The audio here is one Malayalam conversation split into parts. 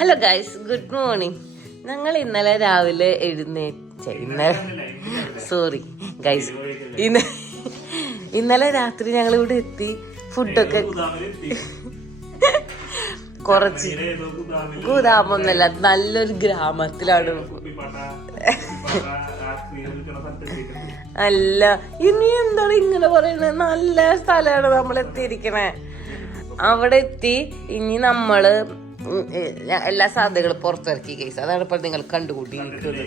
Hello guys, good morning. ഞങ്ങൾ ഇന്നലെ രാവിലെ ഇന്നലെ രാത്രി ഞങ്ങൾ ഇവിടെ എത്തി. ഫുഡൊക്കെ കുറച്ച് ഗുദാമൊന്നല്ല, നല്ലൊരു ഗ്രാമത്തിലാണ്. അല്ല, ഇനി എന്താണ് ഇങ്ങനെ പറയുന്നത്? നല്ല സ്ഥലമാണ് നമ്മൾ എത്തിയിരിക്കണേ. അവിടെ എത്തി. ഇനി നമ്മള് എല്ലാ സാധ്യതകളും പുറത്തിറക്കി കേസ്. അതാണ് ഇപ്പൊ നിങ്ങൾ കണ്ടുകൂട്ടിയിരിക്കുന്നത്.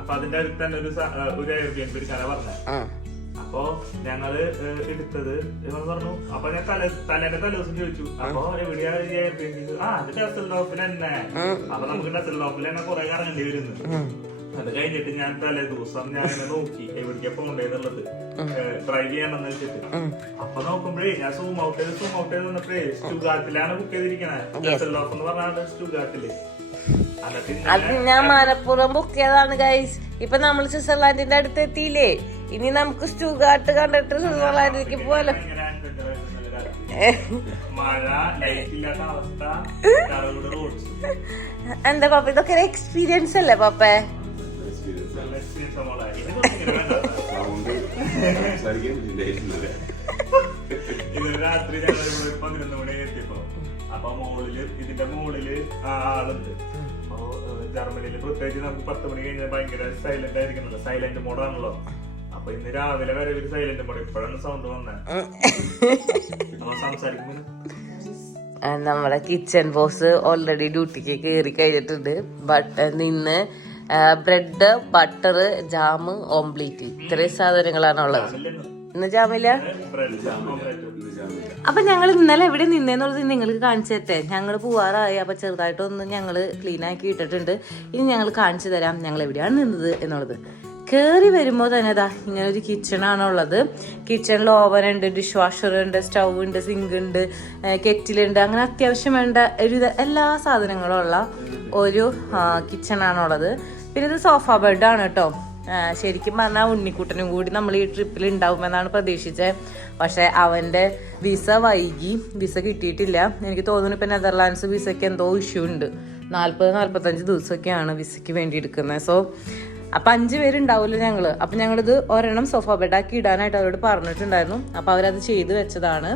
അപ്പൊ അതിന്റെ അടുത്ത് തന്നെ ഒരു എയർബിഎൻബി എടുക്കാനാ പറഞ്ഞത്. അപ്പൊ ഞങ്ങള് എടുത്തത് ഇവൻ പറഞ്ഞു. അപ്പൊ ഞാൻ തലേന്റെ തലേദിവസം ചോദിച്ചു, അപ്പൊ എവിടെയാ എയർബിഎൻബി? അത് ഡസൽഡോഫിൽ തന്നെ. അപ്പൊ നമുക്ക് ഡസൽഡോഫിൽ തന്നെ കുറെ കറങ്ങേണ്ടി വരുന്നു. അത് കഴിഞ്ഞിട്ട് ഞാൻ തലേ ദിവസം ഞാൻ നോക്കി എവിടേക്കാ പോണ്ടേന്നുള്ളത്, ഡ്രൈവ് ചെയ്യണമെന്ന് വെച്ചിട്ട്. അപ്പൊ നോക്കുമ്പോഴേ ഞാൻ സൂം ഔട്ട് ചെയ്ത് വന്നപ്പോഴേ സ്റ്റുഗാർട്ടിലാണ് ബുക്ക് ചെയ്തിരിക്കണേ. ഡസൽഡോഫ് എന്ന് പറഞ്ഞാൽ സ്റ്റുഗാർട്ടില്. അത് ഞാൻ മനഃപൂർവ്വം ബുക്ക് ചെയ്തതാണ് ഗൈസ്. ഇപ്പൊ നമ്മൾ സ്വിറ്റ്സർലാൻഡിന്റെ അടുത്ത് എത്തിയില്ലേ? ഇനി നമുക്ക് സ്റ്റുഗാർട്ട് കണ്ടിട്ട് സ്വിറ്റ്സർലാൻഡിലേക്ക് പോലോ. മഴ, ലൈറ്റ് ഇല്ലാത്ത അവസ്ഥ, എന്താ പാപ്പ, ഇതൊക്കെ ഒരു എക്സ്പീരിയൻസ് അല്ലേ പാപ്പേ? രാത്രി ഞങ്ങൾ 11 മണി എത്തിയപ്പോ അപ്പൊ ഇതിന്റെ മുകളില് ആളുണ്ട്. ജർമ്മനിയില് പ്രത്യേകിച്ച് നമുക്ക് 10 മണി കഴിഞ്ഞാൽ ഭയങ്കര സൈലന്റ് ആയിരിക്കണല്ലോ, സൈലന്റ് മോഡാണല്ലോ. അപ്പൊ ഇന്ന് രാവിലെ വരെ ഒരു സൈലന്റ് മോഡ്. ഇപ്പോഴാണ് സൗണ്ട് വന്നത്. അപ്പൊ സംസാരിക്കുമ്പോ നമ്മുടെ കിച്ചൺ ബോസ് ഓൾറെഡി ഡ്യൂട്ടിക്ക് കയറി കഴിഞ്ഞിട്ടുണ്ട്. ഇന്ന് ബ്രെഡ്, ബട്ടർ, ജാമ്, ഓംപ്ലേറ്റ്, ഇത്രയും സാധനങ്ങളാണ് ഉള്ളത്. ഇന്ന് ജാമില്ല. അപ്പൊ ഞങ്ങൾ ഇന്നലെ എവിടെ നിന്നേന്നുള്ളത് നിങ്ങൾക്ക് കാണിച്ചു തരട്ടെ. ഞങ്ങൾ പോവാറായി. അപ്പൊ ചെറുതായിട്ടൊന്ന് ഞങ്ങള് ക്ലീൻ ആക്കി ഇട്ടിട്ടുണ്ട്. ഇനി ഞങ്ങൾ കാണിച്ചു തരാം ഞങ്ങൾ എവിടെയാണ് നിന്നത് എന്നുള്ളത്. കയറി വരുമ്പോൾ തന്നെ ഇതാ ഇങ്ങനെ ഒരു കിച്ചണാണുള്ളത്. കിച്ചണിൽ ഓവൻ ഉണ്ട്, ഡിഷ് വാഷർ ഉണ്ട്, സ്റ്റൗ ഉണ്ട്, സിങ്ക് ഉണ്ട്, കെറ്റിലുണ്ട്. അങ്ങനെ അത്യാവശ്യം വേണ്ട ഒരു എല്ലാ സാധനങ്ങളും ഉള്ള ഒരു കിച്ചണാണുള്ളത്. പിന്നെ ഇത് സോഫ ബെഡാണ് കേട്ടോ. ശരിക്കും പറഞ്ഞാൽ ഉണ്ണിക്കുട്ടനും കൂടി നമ്മൾ ഈ ട്രിപ്പിൽ ഉണ്ടാവുമെന്നാണ് പ്രതീക്ഷിച്ചത്. പക്ഷെ അവന്റെ വിസ വൈകി, വിസ കിട്ടിയിട്ടില്ല. എനിക്ക് തോന്നുന്നു ഇപ്പൊ നെതർലാൻഡ്സ് വിസയ്ക്ക് എന്തോ ഇഷ്യൂ ഉണ്ട്. 40-45 ദിവസമൊക്കെയാണ് വിസയ്ക്ക് വേണ്ടി എടുക്കുന്നത്. സോ അപ്പൊ 5 പേരുണ്ടാവുമല്ലോ ഞങ്ങള്. അപ്പൊ ഞങ്ങളിത് ഒരെണ്ണം സോഫ ബെഡാക്കി ഇടാനായിട്ട് അവരോട് പറഞ്ഞിട്ടുണ്ടായിരുന്നു. അപ്പൊ അവരത് ചെയ്ത് വെച്ചതാണ്.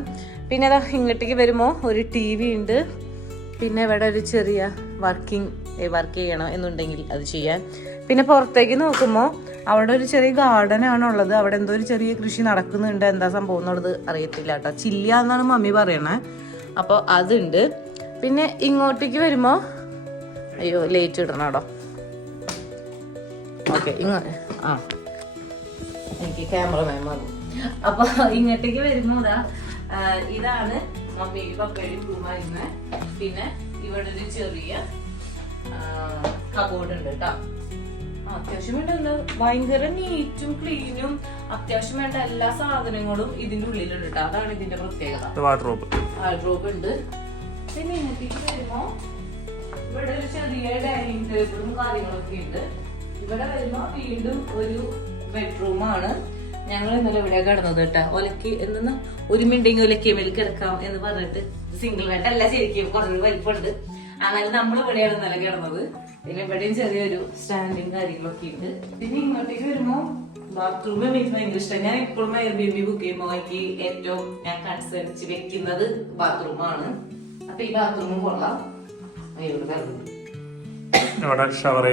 പിന്നെ അതാ ഇങ്ങോട്ടേക്ക് വരുമ്പോ ഒരു TV ഉണ്ട്. പിന്നെ ഇവിടെ ഒരു ചെറിയ വർക്ക് ചെയ്യണം എന്നുണ്ടെങ്കിൽ അത് ചെയ്യാൻ. പിന്നെ പുറത്തേക്ക് നോക്കുമ്പോൾ അവിടെ ഒരു ചെറിയ ഗാർഡൻ ആണുള്ളത്. അവിടെ എന്തോ ഒരു ചെറിയ കൃഷി നടക്കുന്നുണ്ട്. എന്താ സംഭവം എന്നുള്ളത് അറിയത്തില്ല കേട്ടോ. ചില്ല എന്നാണ് മമ്മി പറയണേ. അപ്പോൾ അതുണ്ട്. പിന്നെ ഇങ്ങോട്ടേക്ക് വരുമ്പോൾ അയ്യോ ലേറ്റ് ഇടണം കേട്ടോ. ഓക്കെ, എനിക്ക് ക്യാമറമാൻ വന്നു. അപ്പൊ ഇങ്ങോട്ടേക്ക് വരുമ്പോ ഇതാണ് മമ്മിയുടെ പപ്പയുടെയും റൂമായിരുന്നേ. പിന്നെ ഇവിടെ ഒരു ചെറിയ കബോർഡ് ഉണ്ട് കേട്ടോ. അത്യാവശ്യം വേണ്ട ഭയങ്കര നീറ്റും ക്ലീനും, അത്യാവശ്യം വേണ്ട എല്ലാ സാധനങ്ങളും ഇതിന്റെ ഉള്ളിലുണ്ട് കേട്ടോ. അതാണ് ഇതിന്റെ പ്രത്യേകത. വാർഡ്രോബ് ഉണ്ട്. പിന്നെ ഇങ്ങോട്ടേക്ക് വരുമ്പോ ഇവിടെ ഒരു ചെറിയ ഡൈനിങ് ടേബിളും കാര്യങ്ങളൊക്കെ ഉണ്ട്. ഇവിടെ വരുമ്പോ വീണ്ടും ഒരു ബെഡ്റൂമാണ്. ഞങ്ങൾ ഇന്നലെ ഇവിടെ കിടന്നത് കേട്ടോ. ഒലക്കി എന്തെന്ന് ഒരു മിണ്ടെങ്കിൽ ഒലക്കിയമേൽ കിടക്കാം എന്ന് പറഞ്ഞിട്ട് സിംഗിൾ ബെഡ് അല്ല, ശരിക്കും കുറച്ച് വലിപ്പമുണ്ട്. അങ്ങനെ നമ്മൾ ഇവിടെയാണ് ഇന്നലെ കിടന്നത്. പിന്നെ ഇവിടെയും ചെറിയൊരു സ്റ്റാൻഡിങ് കാര്യങ്ങളൊക്കെ ഉണ്ട്. പിന്നെ ഇങ്ങോട്ടേക്ക് വരുമ്പോ ബാത്റൂം എനിക്ക് ഭയങ്കര ഇഷ്ടം. ഞാൻ ഇപ്പോഴും എയർബിഎൻബി ബുക്ക് ചെയ്യുമ്പോൾ എനിക്ക് ഏറ്റവും ഞാൻ കൺസേണിച്ച് വെക്കുന്നത് ബാത്റൂമാണ്. അപ്പൊ ഈ ബാത്റൂമും കൊള്ളാം. ഇവിടെ ഷവർ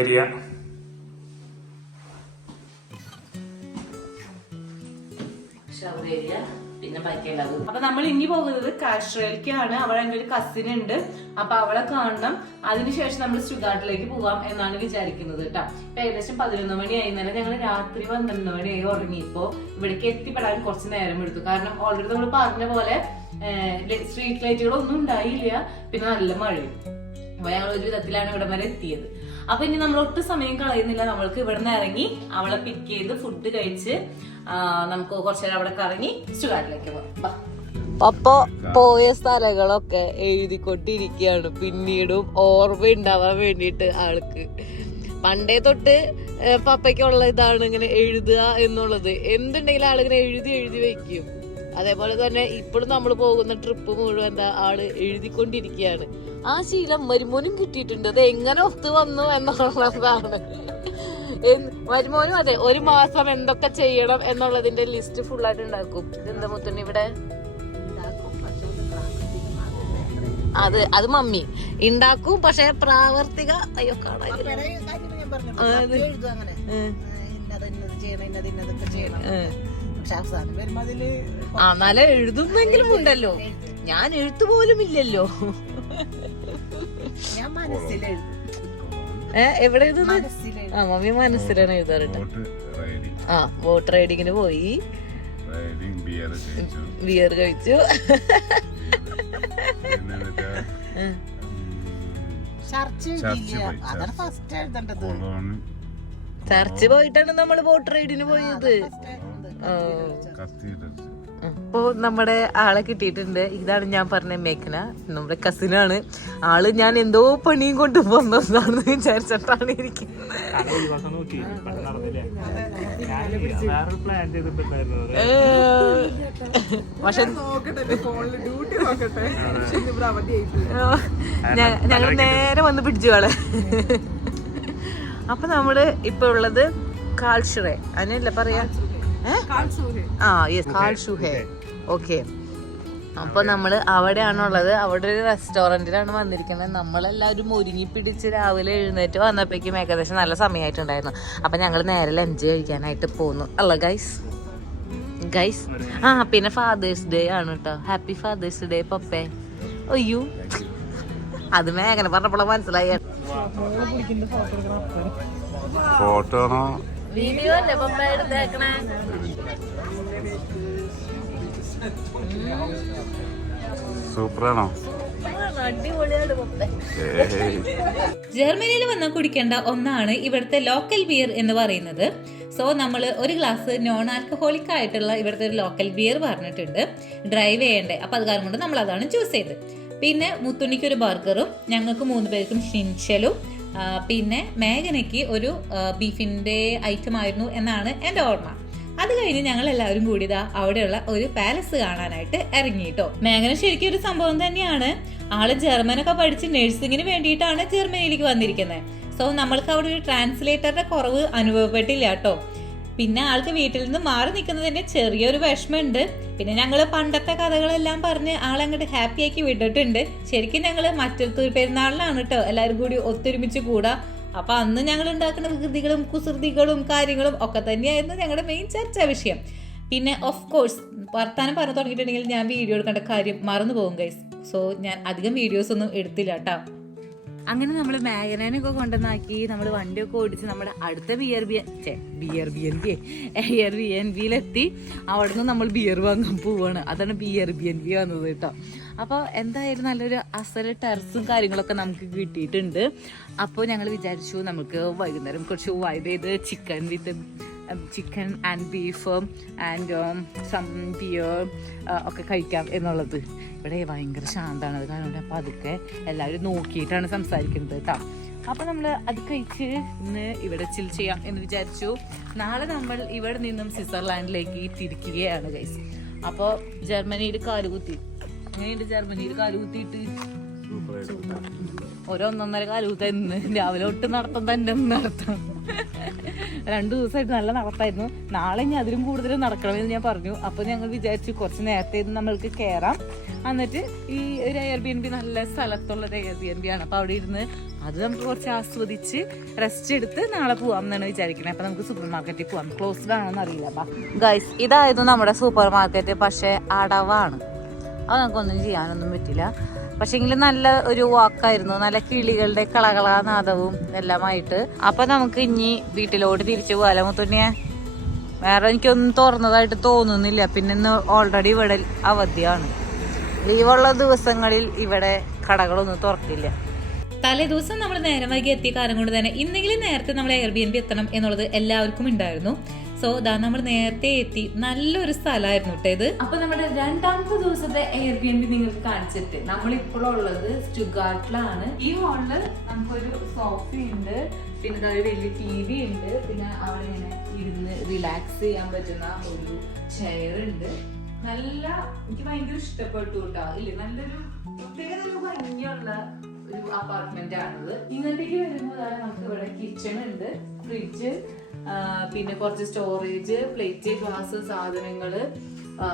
ഏരിയ, പിന്നെ ബൈക്കുള്ളത്. അപ്പൊ നമ്മൾ ഇനി പോകുന്നത് കാസ്ട്രയിലേക്കാണ്. അവിടെ എൻ്റെ ഒരു കസിൻ ഉണ്ട്. അപ്പൊ അവളെ കാണണം. അതിനുശേഷം നമ്മൾ സ്റ്റുഗാർട്ടിലേക്ക് പോവാം എന്നാണ് വിചാരിക്കുന്നത് കേട്ടോ. ഇപ്പൊ ഏകദേശം 11 മണിയായി. ഇന്നലെ ഞങ്ങൾ രാത്രി 12 മണിയായി ഉറങ്ങിയപ്പോ ഇവിടേക്ക് എത്തിപ്പെടാൻ കുറച്ച് നേരം എടുത്തു. കാരണം ഓൾറെഡി നമ്മൾ പറഞ്ഞ പോലെ സ്ട്രീറ്റ് ലൈറ്റുകളൊന്നും ഉണ്ടായില്ല. പിന്നെ നല്ല മഴയും. അപ്പൊ ഞങ്ങൾ ഒരു വിധത്തിലാണ് ഇവിടെ വരെ എത്തിയത്. അപ്പൊ ഇനി നമ്മൾ ഒട്ടും സമയം കളയുന്നില്ല. നമ്മൾക്ക് ഇവിടെ നിന്ന് ഇറങ്ങി അവളെ പിക്ക് ചെയ്ത് ഫുഡ് കഴിച്ച് നമുക്ക് കുറച്ചു നേരം അവിടെ കറങ്ങി സ്റ്റുഗാർട്ടിലേക്ക് പോവാം. അപ്പൊ പോയ സ്ഥലങ്ങളൊക്കെ എഴുതിക്കൊണ്ടിരിക്കുകയാണ്. പിന്നീടും ഓർമ്മ ഉണ്ടാവാൻ വേണ്ടിയിട്ട് ആൾക്ക്. പണ്ടേ തൊട്ട് പപ്പയ്ക്കുള്ള ഇതാണ് ഇങ്ങനെ എഴുതുക എന്നുള്ളത്. എന്തുണ്ടെങ്കിലും ആളിങ്ങനെ എഴുതി വെക്കും. അതേപോലെ തന്നെ ഇപ്പോഴും നമ്മൾ പോകുന്ന ട്രിപ്പ് മുഴുവൻ എന്താ ആള് എഴുതിക്കൊണ്ടിരിക്കുകയാണ്. ആ ശീലം മരുമോനും കിട്ടിയിട്ടുണ്ട്. അത് എങ്ങനെ ഒത്തു വന്നു എന്നുള്ളതാണ്. മരുമോനും അതെ, ഒരു മാസം എന്തൊക്കെ ചെയ്യണം എന്നുള്ളതിന്റെ ലിസ്റ്റ് ഫുള്ളായിട്ട് ഉണ്ടാക്കും. ഇതെന്താ മുത്തണ്ണി ഇവിടെ? അത് മമ്മി ഉണ്ടാക്കും, പക്ഷെ പ്രാവർത്തിക അയ്യോ കാണാൻ നല്ല എഴുതുന്നെങ്കിലും ഉണ്ടല്ലോ. ഞാൻ എഴുത്തു പോലും ഇല്ലല്ലോ. എവിടെ എഴുതുന്നത്? ആ മമ്മി മനസ്സിലാണ് എഴുതാറുണ്ട്. ആ ബോട്ട് റൈഡിങ്ങിന് പോയി, ബിയർ കഴിച്ചു. ചർച്ച് പോയിട്ടാണ് നമ്മള് ബോട്ട് റൈഡിന് പോയത്. അപ്പോ നമ്മുടെ ആളെ കിട്ടിയിട്ടുണ്ട്. ഇതാണ് ഞാൻ പറഞ്ഞ മേഘന, നമ്മുടെ കസിനാണ് ആള്. ഞാൻ എന്തോ പണിയും കൊണ്ട് വന്നതാണെന്ന് വിചാരിച്ചിട്ടാണ് ഇരിക്കുന്നത്. പക്ഷെ ഞങ്ങൾ നേരെ വന്ന് പിടിച്ചു ആളെ. അപ്പൊ നമ്മള് ഇപ്പൊ ഉള്ളത് കാൽഷുറെ അതിനല്ല പറയാ, ഓക്കെ. അപ്പൊ നമ്മള് അവിടെയാണുള്ളത്. അവിടെ ഒരു റെസ്റ്റോറന്റിലാണ് വന്നിരിക്കുന്നത്. നമ്മളെല്ലാവരും ഒരുങ്ങി പിടിച്ച് രാവിലെ എഴുന്നേറ്റ് വന്നപ്പോഴേക്കും ഏകദേശം നല്ല സമയമായിട്ടുണ്ടായിരുന്നു. അപ്പൊ ഞങ്ങൾ നേരെ ലഞ്ച് കഴിക്കാനായിട്ട് പോന്നു അല്ല ഗൈസ്. ആ പിന്നെ ഫാദേഴ്സ് ഡേ ആണ് കേട്ടോ. ഹാപ്പി ഫാദേഴ്സ് ഡേ പപ്പേ. അയ്യോ അത് മേഘന പറഞ്ഞപ്പോഴാ മനസ്സിലായ. വീഡിയോ അല്ലേ പപ്പ എടുത്തേക്കണേ? സൂപ്പറാണോ? അടിപൊളിയാണ് പപ്പ. ജർമ്മനിയിൽ വന്ന് കുടിക്കേണ്ട ഒന്നാണ് ഇവിടുത്തെ ലോക്കൽ ബിയർ എന്ന് പറയുന്നത്. സോ നമ്മൾ ഒരു ഗ്ലാസ് നോൺ ആൽക്കഹോളിക് ആയിട്ടുള്ള ഇവിടുത്തെ ഒരു ലോക്കൽ ബിയർ പറഞ്ഞിട്ടുണ്ട്. ഡ്രൈവ് ചെയ്യണ്ടേ, അപ്പൊ അത് കാരണം കൊണ്ട് നമ്മൾ അതാണ് ചൂസ് ചെയ്തത്. പിന്നെ മുത്തുണിക്ക് ഒരു ബർഗറും ഞങ്ങൾക്ക് 3 പേർക്കും ഷിൻഷലും പിന്നെ മേഘനയ്ക്ക് ഒരു ബീഫിന്റെ ഐറ്റം ആയിരുന്നു എന്നാണ് എൻ്റെ ഓർമ്മ. അത് കഴിഞ്ഞ് ഞങ്ങൾ എല്ലാവരും കൂടിയതാ അവിടെയുള്ള ഒരു പാലസ് കാണാനായിട്ട് ഇറങ്ങിട്ടോ. മേഘന ശരിക്കും ഒരു സംഭവം തന്നെയാണ്. ആള് ജർമ്മനൊക്കെ പഠിച്ച് നഴ്സിങ്ങിന് വേണ്ടിയിട്ടാണ് ജർമ്മനിയിലേക്ക് വന്നിരിക്കുന്നത്. സോ നമ്മൾക്ക് അവിടെ ഒരു ട്രാൻസ്ലേറ്ററുടെ കുറവ് അനുഭവപ്പെട്ടില്ല കേട്ടോ. പിന്നെ ആൾക്ക് വീട്ടിൽ നിന്ന് മാറി നിൽക്കുന്നതിന്റെ ചെറിയൊരു വിഷമമുണ്ട്. പിന്നെ ഞങ്ങള് പണ്ടത്തെ കഥകളെല്ലാം പറഞ്ഞ് ആളങ്ങോട്ട് ഹാപ്പി ആക്കി വിട്ടിട്ടുണ്ട്. ശരിക്കും ഞങ്ങള് മറ്റൊരു പെരുന്നാളിലാണ് കേട്ടോ എല്ലാവരും കൂടി ഒത്തൊരുമിച്ച് കൂടാ. അപ്പൊ അന്ന് ഞങ്ങൾ ഉണ്ടാക്കുന്ന വികൃതികളും കുസൃതികളും കാര്യങ്ങളും ഒക്കെ തന്നെയായിരുന്നു ഞങ്ങളുടെ മെയിൻ ചർച്ചാ വിഷയം. പിന്നെ ഓഫ് കോഴ്സ് വർത്താനം പറഞ്ഞു തുടങ്ങിയിട്ടുണ്ടെങ്കിൽ ഞാൻ വീഡിയോ എടുക്കേണ്ട കാര്യം മറന്നു പോകും ഗൈസ്. സോ ഞാൻ അധികം വീഡിയോസ് ഒന്നും എടുത്തില്ല കേട്ടോ. അങ്ങനെ നമ്മൾ മേഘനൊക്കെ കൊണ്ടുവന്നാക്കി നമ്മൾ വണ്ടിയൊക്കെ ഓടിച്ച് നമ്മുടെ അടുത്ത എയർബിഎൻബിയിലെത്തി. അവിടെ നിന്ന് നമ്മൾ ബിയർ വാങ്ങാൻ പോവാണ്. അതാണ് BRBNB വന്നത് കേട്ടോ. അപ്പോൾ എന്തായാലും നല്ലൊരു അസല് ടെറസും കാര്യങ്ങളൊക്കെ നമുക്ക് കിട്ടിയിട്ടുണ്ട്. അപ്പോൾ ഞങ്ങൾ വിചാരിച്ചു നമുക്ക് വൈകുന്നേരം കുറച്ച് വൈബ് ചെയ്ത് chicken and beef and some beer ഒക്കെ കഴിക്കാം എന്നുള്ളത്. ഇവിടെ ഭയങ്കര ശാന്തമാണ്. അത് കാരണം അപ്പം അതൊക്കെ എല്ലാവരും നോക്കിയിട്ടാണ് സംസാരിക്കുന്നത് കേട്ടോ. അപ്പോൾ നമ്മൾ അത് കഴിച്ച് ഇന്ന് ഇവിടെ ചിൽ ചെയ്യാം എന്ന് വിചാരിച്ചു. നാളെ നമ്മൾ ഇവിടെ നിന്നും സ്വിറ്റ്സർലാൻഡിലേക്ക് തിരിക്കുകയാണ് ഗൈസ്. അപ്പോൾ ജർമ്മനിയിൽ കാലുകുത്തി എങ്ങനെയുണ്ട്? ജർമ്മനിയിൽ കാലുകുത്തിയിട്ട് ഓരോ 1.5 കാലുകുത്ത ഇന്ന് രാവിലെ തൊട്ട് നടത്തം തന്നെ നടത്താം. 2 ദിവസമായിട്ട് നല്ല നടത്തായിരുന്നു. നാളെ ഇനി അതിലും കൂടുതൽ നടക്കണമെന്ന് ഞാൻ പറഞ്ഞു. അപ്പോൾ ഞങ്ങൾ വിചാരിച്ചു കുറച്ച് നേരത്തെ നമ്മൾക്ക് കയറാം. എന്നിട്ട് ഈ ഒരു എയർബിഎൻബി നല്ല സ്ഥലത്തുള്ള ഒരു എയർബിഎൻബി ആണ്. അപ്പോൾ അവിടെ ഇരുന്ന് അത് നമുക്ക് കുറച്ച് ആസ്വദിച്ച് റെസ്റ്റ് എടുത്ത് നാളെ പോവാം എന്നാണ് വിചാരിക്കുന്നത്. അപ്പോൾ നമുക്ക് സൂപ്പർ മാർക്കറ്റിൽ പോവാം. ക്ലോസ്ഡ് ആണോ എന്നറിയില്ല. ഗൈസ് ഇതായിരുന്നു നമ്മുടെ സൂപ്പർ മാർക്കറ്റ്. പക്ഷേ അടവാണ്. അത് നമുക്കൊന്നും ചെയ്യാനൊന്നും പറ്റില്ല. പക്ഷെങ്കിൽ നല്ല ഒരു വാക്കായിരുന്നു. നല്ല കിളികളുടെ കളകളാനാദവും എല്ലാമായിട്ട്. അപ്പൊ നമുക്ക് ഇനി വീട്ടിലോട്ട് തിരിച്ചു പോകാലോ മുത്തുണ്ണിയെ? വേറെ എനിക്കൊന്നും തുറന്നതായിട്ട് തോന്നുന്നില്ല. പിന്നെ ഇന്ന് ഓൾറെഡി ഇവിടെ അവധിയാണ്. ലീവുള്ള ദിവസങ്ങളിൽ ഇവിടെ കടകളൊന്നും തുറക്കില്ല. തലേ ദിവസം നമ്മൾ നേരം വൈകി എത്തിയ കാരണം കൊണ്ട് തന്നെ ഇന്നെങ്കിലും നേരത്തെ നമ്മൾ എയർബിഎൻബി എത്തണം എന്നുള്ളത് എല്ലാവർക്കും ഉണ്ടായിരുന്നു. സോ ദാ നമ്മൾ നേരത്തെ എത്തി. നല്ലൊരു സ്ഥലമായിരുന്നു കേട്ടോ ഇത്. അപ്പൊ നമ്മുടെ 2ാമത്തെ ദിവസത്തെ എയർബിഎൻബി നിങ്ങൾക്ക് കാണിച്ചിട്ട് നമ്മളിപ്പോഴുള്ളത് സ്റ്റുട്ട്ഗാർട്ടിലാണ്. ഈ ഹാളില് നമുക്കൊരു സോഫയുണ്ട്, പിന്നെ ഒരു വലിയ TV ഉണ്ട്, പിന്നെ അവിടെ ഇങ്ങനെ ഇരുന്ന് റിലാക്സ് ചെയ്യാൻ പറ്റുന്ന ഒരു ചെയർ ഉണ്ട്. നല്ല എനിക്ക് ഭയങ്കര ഇഷ്ടപ്പെട്ടു കേട്ടോ. ഇല്ലേ, നല്ലൊരു പ്രത്യേക ഭംഗിയുള്ള ഒരു അപ്പാർട്ട്മെന്റ് ആണിത്. ഇങ്ങോട്ടേക്ക് വരുമ്പോൾ നമുക്ക് ഇവിടെ കിച്ചൺ ഉണ്ട്, ഫ്രിഡ്ജ്, പിന്നെ കുറച്ച് സ്റ്റോറേജ്, പ്ലേറ്റ്, ഗ്ലാസ്, സാധനങ്ങള്,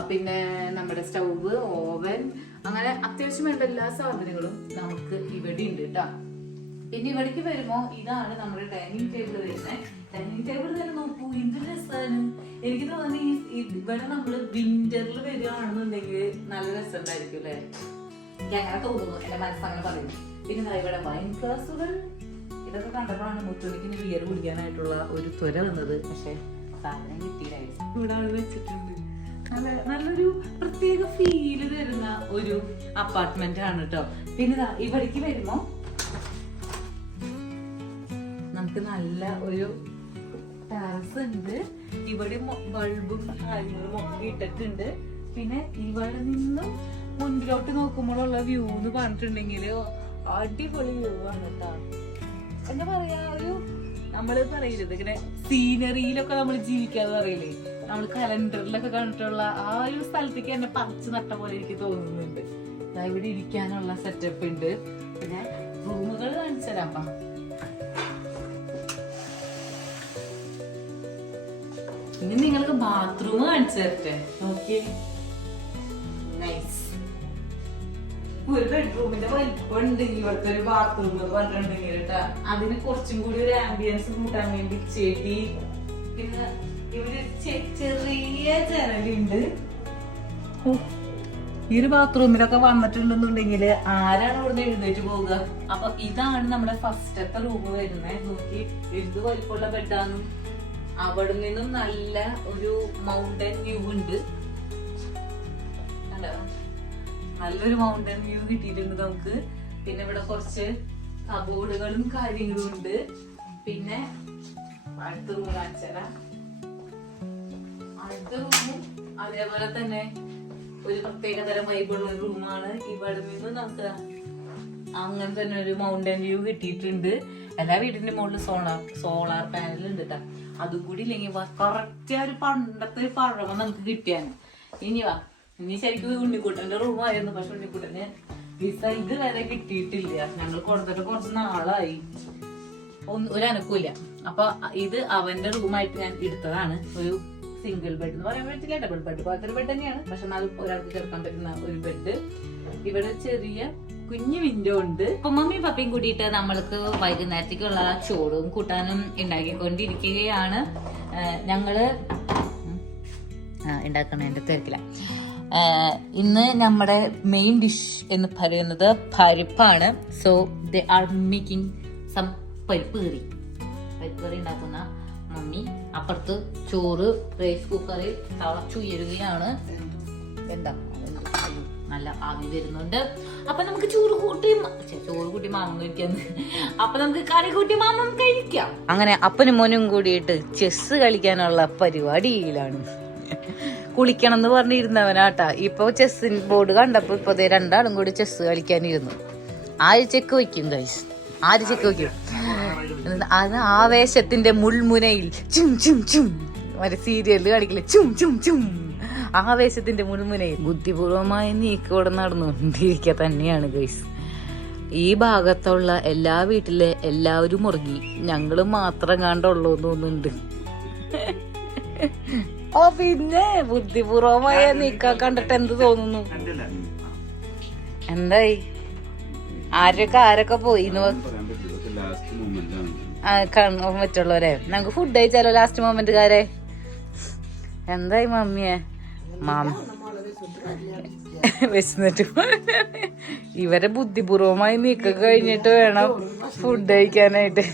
പിന്നെ നമ്മുടെ സ്റ്റൗവ്, ഓവൻ, അങ്ങനെ അത്യാവശ്യം വേണ്ട എല്ലാ സാധനങ്ങളും നമുക്ക് ഇവിടെ ഉണ്ട് കേട്ടോ. പിന്നെ ഇവിടേക്ക് വരുമ്പോ ഇതാണ് നമ്മുടെ ഡൈനിങ് ടേബിൾ വരുന്നത്. ഡൈനിങ് ടേബിൾ തന്നെ നോക്കൂ, എന്ത് രസമാണ്. എനിക്ക് തോന്നുന്നു ഇവിടെ നമ്മള് വിന്ററിൽ വരികയാണെന്നുണ്ടെങ്കിൽ നല്ല രസം ഉണ്ടായിരിക്കും അല്ലെ. എനിക്ക് അങ്ങനെ തോന്നുന്നു, എന്റെ മനസ്സങ്ങനെ പറയുന്നു. പിന്നെ ഇവിടെ വൈൻ ഗ്ലാസുകൾ, ഇതൊക്കെ കണ്ടപ്പോഴാണ് മുത്തുണിക്ക് ബിയർ കുടിക്കാനായിട്ടുള്ള ഒരു ത്വര വന്നത്. പക്ഷെ സാധനം കിട്ടിയില്ലായിരുന്നു. ഇവിടെ ആൾ വെച്ചിട്ടുണ്ട്. നല്ലൊരു പ്രത്യേക ഫീല് തരുന്ന ഒരു അപ്പാർട്ട്മെന്റ് ആണ് കേട്ടോ. പിന്നെ ഇവിടേക്ക് വരുമ്പോ നമുക്ക് നല്ല ഒരു ടെറസ് ഉണ്ട്. ഇവിടെ ബൾബും കാര്യങ്ങളും ഒക്കെ ഇട്ടിട്ടുണ്ട്. പിന്നെ ഇവിടെ നിന്നും മുൻപിലോട്ട് നോക്കുമ്പോഴുള്ള വ്യൂ എന്ന് പറഞ്ഞിട്ടുണ്ടെങ്കിൽ അടിപൊളി വ്യൂ ആണ് കേട്ടോ. എന്താ പറയാ, ഒരു നമ്മള് പറയില്ലത് ഇങ്ങനെ സീനറിയിലൊക്കെ നമ്മൾ ജീവിക്കാന്ന് പറയില്ലേ, നമ്മൾ കലണ്ടറിലൊക്കെ കണ്ടിട്ടുള്ള ആ ഒരു സ്ഥലത്തേക്ക് എന്നെ പറിച്ചു നട്ട പോലെ എനിക്ക് തോന്നുന്നുണ്ട്. ഇവിടെ ഇരിക്കാനുള്ള സെറ്റപ്പ് ഉണ്ട്. പിന്നെ റൂമുകൾ കാണിച്ചു തരാം. ഇനി നിങ്ങൾക്ക് ബാത്റൂം കാണിച്ചു തരട്ടെ. നോക്കിയേ, നൈസ്. ഒരു ബെഡ്റൂമിന്റെ വലിപ്പമുണ്ട് ഇവിടുത്തെ ഒരു ബാത്റൂം പറഞ്ഞിട്ടുണ്ടെങ്കിൽ കേട്ടാ. അതിന് കുറച്ചും കൂടി ഒരു ആംബിയൻസ് കൂട്ടാൻ വേണ്ടി ചെടി, പിന്നെ ഇവിടെ ചെറിയ ജനലുണ്ട്. ഈ ഒരു ബാത്റൂമിലൊക്കെ വന്നിട്ടുണ്ടെന്നുണ്ടെങ്കിൽ ആരാണ് ഇവിടുന്ന് എഴുന്നേറ്റ് പോവുക. അപ്പൊ ഇതാണ് നമ്മുടെ ഫസ്റ്റത്തെ റൂം വരുന്നത്. നോക്കി, ഇത് വലിപ്പമുള്ള ബെഡാണ്. അവിടെ നിന്നും നല്ല ഒരു മൗണ്ടൻ വ്യൂ ഉണ്ട്. നല്ലൊരു മൗണ്ടൻ വ്യൂ കിട്ടിയിട്ടുണ്ട് നമുക്ക്. പിന്നെ ഇവിടെ കുറച്ച് കബോർഡുകളും കാര്യങ്ങളും ഉണ്ട്. പിന്നെ അടുത്ത റൂം കാണിച്ചാൽ, അടുത്ത റൂമും അതേപോലെ തന്നെ ഒരു പ്രത്യേകതരം വൈബുള്ള ഒരു റൂമാണ്. ഇവിടെ നിന്ന് നമുക്ക് അങ്ങനെ തന്നെ ഒരു മൗണ്ടൻ വ്യൂ കിട്ടിയിട്ടുണ്ട്. എല്ലാ വീടിന്റെ മുകളിൽ സോളാർ പാനൽ ഉണ്ട് കേട്ടോ. അതും കൂടി ഇല്ലെങ്കിൽ കറക്റ്റ് ഒരു പണ്ടത്തെ ഒരു പഴമ നമുക്ക് കിട്ടിയാണ്. ഇനി ശരിക്കും ഉണ്ണിക്കുട്ടന്റെ റൂമായിരുന്നു. പക്ഷെ ഉണ്ണിക്കുട്ടന് വിസ ഇതുവരെ കിട്ടിയിട്ടില്ല. ഞങ്ങൾ കൊടുത്തിട്ട് കുറച്ച് നാളായി, ഒരു അനക്കൂല. അപ്പൊ ഇത് അവന്റെ റൂമായിട്ട് ഞാൻ എടുത്തതാണ്. ഒരു സിംഗിൾ ബെഡ് എന്ന് പറയാൻ പറ്റില്ല, ഡബിൾ ബെഡ് പോലത്തെ ഒരു ബെഡ് തന്നെയാണ്. പക്ഷെ എന്നാലും ഒരാൾക്ക് കിടക്കാൻ പറ്റുന്ന ഒരു ബെഡ്. ഇവിടെ ചെറിയ കുഞ്ഞു വിൻഡോ ഉണ്ട്. അപ്പൊ മമ്മിയും പപ്പയും കൂടിയിട്ട് നമ്മൾക്ക് വൈകുന്നേരത്തേക്കുള്ള ചോറും കൂട്ടാനും ഉണ്ടാക്കിക്കൊണ്ടിരിക്കുകയാണ്. ഞങ്ങള് ഉണ്ടാക്കണതിന്റെ തിരക്കില്ല. ഇന്ന് നമ്മുടെ മെയിൻ ഡിഷ് എന്ന് പറയുന്നത് പരിപ്പാണ്. So they are making some parippu curry ഉണ്ടാക്കുന്ന മമ്മി. അപ്പുറത്ത് ചോറ് റൈസ് കുക്കറിൽ തിളച്ചുയരുകയാണ്. എന്താ നല്ല ആവി വരുന്നുണ്ട്. അപ്പൊ നമുക്ക് ചോറ് കൂട്ടി മാമം കഴിക്കാന്ന്. അപ്പൊ നമുക്ക് കറി കൂട്ടി മാമം കഴിക്കാം. അങ്ങനെ അപ്പനും മോനും കൂടിയിട്ട് ചെസ് കളിക്കാനുള്ള പരിപാടിയിലാണ്. കുളിക്കണം എന്ന് പറഞ്ഞിരുന്നവനാട്ടാ. ഇപ്പൊ ചെസ് ബോർഡ് കണ്ടപ്പോ ഇപ്പൊ രണ്ടാളും കൂടി ചെസ് കളിക്കാനിരുന്നു. ആര് ചെക്ക് വയ്ക്കും ഗൈസ്, ആര് ചെക്ക് വയ്ക്കും? അത് ആവേശത്തിന്റെ മുൾമുനയിൽ ചും ചും ചും, മറ്റേ സീരിയലിൽ കാണിക്കില്ല, ചും ചും ചും. ആവേശത്തിന്റെ മുൾമുനയിൽ ബുദ്ധിപൂർവമായ നീക്കോടെ നടന്നുകൊണ്ടിരിക്കുക തന്നെയാണ് ഗൈസ്. ഈ ഭാഗത്തുള്ള എല്ലാ വീട്ടിലെ എല്ലാവരും മുറുകി, ഞങ്ങള് മാത്രം കണ്ടുള്ളൂ തോന്നുന്നുണ്ട്. ഓ പിന്നെ ബുദ്ധിപൂർവമായ നീക്ക കണ്ടിട്ട് എന്ത് തോന്നുന്നു? എന്തായി? ആരൊക്കെ പോയി പറ്റുള്ളവരെ? നമുക്ക് ഫുഡ് കഴിച്ചാലോ ലാസ്റ്റ് മൊമെന്റുകാരെ? എന്തായി മമ്മിയെ? വിശന്നിട്ട് ഇവരെ ബുദ്ധിപൂർവമായി നീക്ക കഴിഞ്ഞിട്ട് വേണം ഫുഡ് കഴിക്കാനായിട്ട്.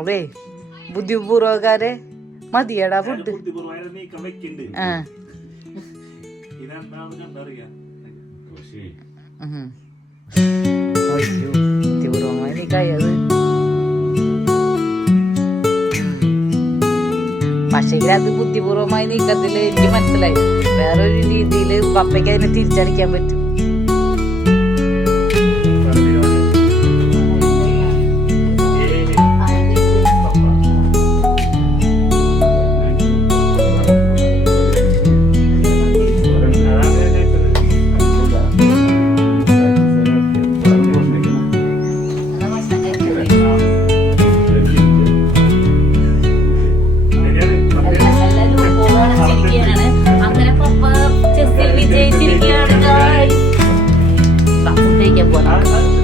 അതെ ബുദ്ധിപൂർവക്കാരെ മതിയടാ ഫുഡ്. ബുദ്ധിപൂർവമായി നീക്കായത്. പക്ഷേ അത് ബുദ്ധിപൂർവമായി നീക്കത്തില് എനിക്ക് മനസ്സിലായി. വേറൊരു രീതിയില് പപ്പയ്ക്ക് അതിനെ തിരിച്ചടിക്കാൻ പറ്റും. കഴിക്കാൻ പോവാം. ആ,